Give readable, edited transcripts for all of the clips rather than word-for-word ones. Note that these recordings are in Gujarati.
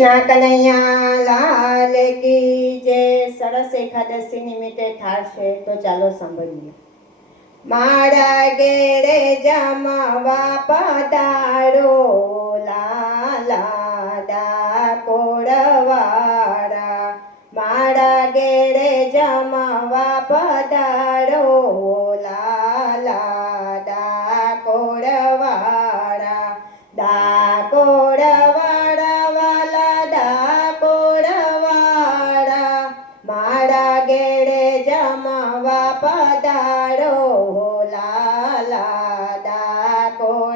કૃષ્ણ કનૈયા લાલ કી જય. સરસ એકાદશી નિમિત્તે થાશે તો ચાલો સાંભળીએ. મારા ઘેરે જમવા પધારો લાલા ડાકોરવાળા. મારા ઘેરે જમવા પધારો લાલા ડાકોરવાળા. ડાકોરવાળા વાલા ડાકોરવાળા, મારા ઘેરે જમવા પધારો લાલા ડાકોરવાળા.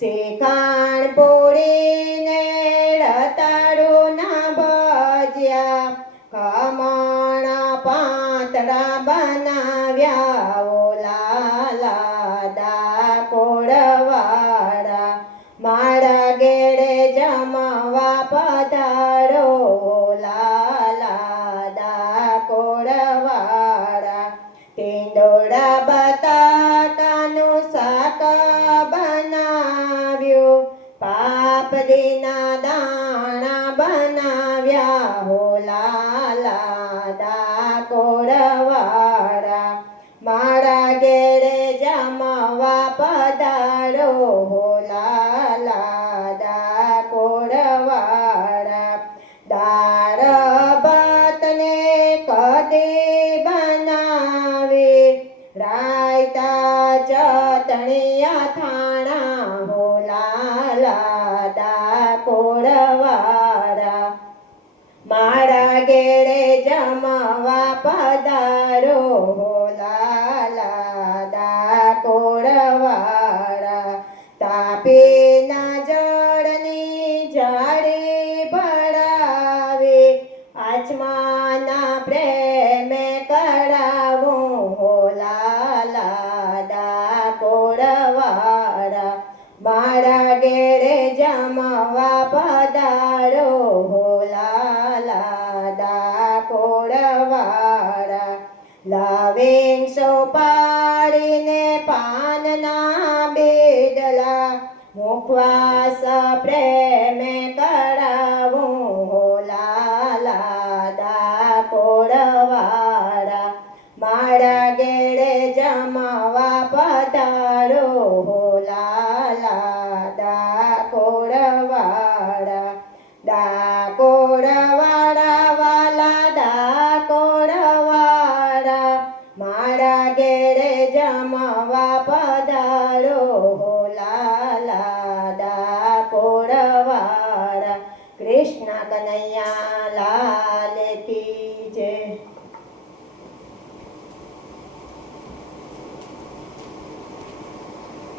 શેખાણ પૂરીને રતાળુના ભજીયા, ખમણ પાતળા બનાવ્યા ઓ લાલા ડાકોરવાળા. મારા ઘેરે જમવા પધારો લાલા ડાકોરવાળા. ટીંડોળા બટાકાનું શાક બનાવ્યું, પાપડીના દાણા બનાવ્યા હો લાલા ડાકોરવાળા. મારા ઘેરે જમવા પધારો લાલા ડાકોરવાળા. દાળ ભાતને કઢી બનાવી, રાયતા ચટણી અથાણા હો લાલા ડાકોરવાળા. મારા ઘેરે જમવા પધારો લાલા ડાકોરવાળા. તાપીના જળની જાળી ભરાવી, આચમાના પ્રેમે કરાવું હો લાલા ડાકોરવાળા. મારા ઘેરે જમવા પધારો લાલા ડાકોરવાળા. લવિંગ સોપારીને પાનના બેડલા, મુખવાસ પ્રેમે કરાવું હો લાલા ડાકોરવાળા. મારા ઘેરે જમવા પધારો લાલા ડાકોરવાળા. ડાકોરવાળા વાલા ડાકોરવાળા, મારા ઘેરે જમવા પધારો લાલા ડાકોરવાળા. કૃષ્ણ કનૈયા લાલ કી જય.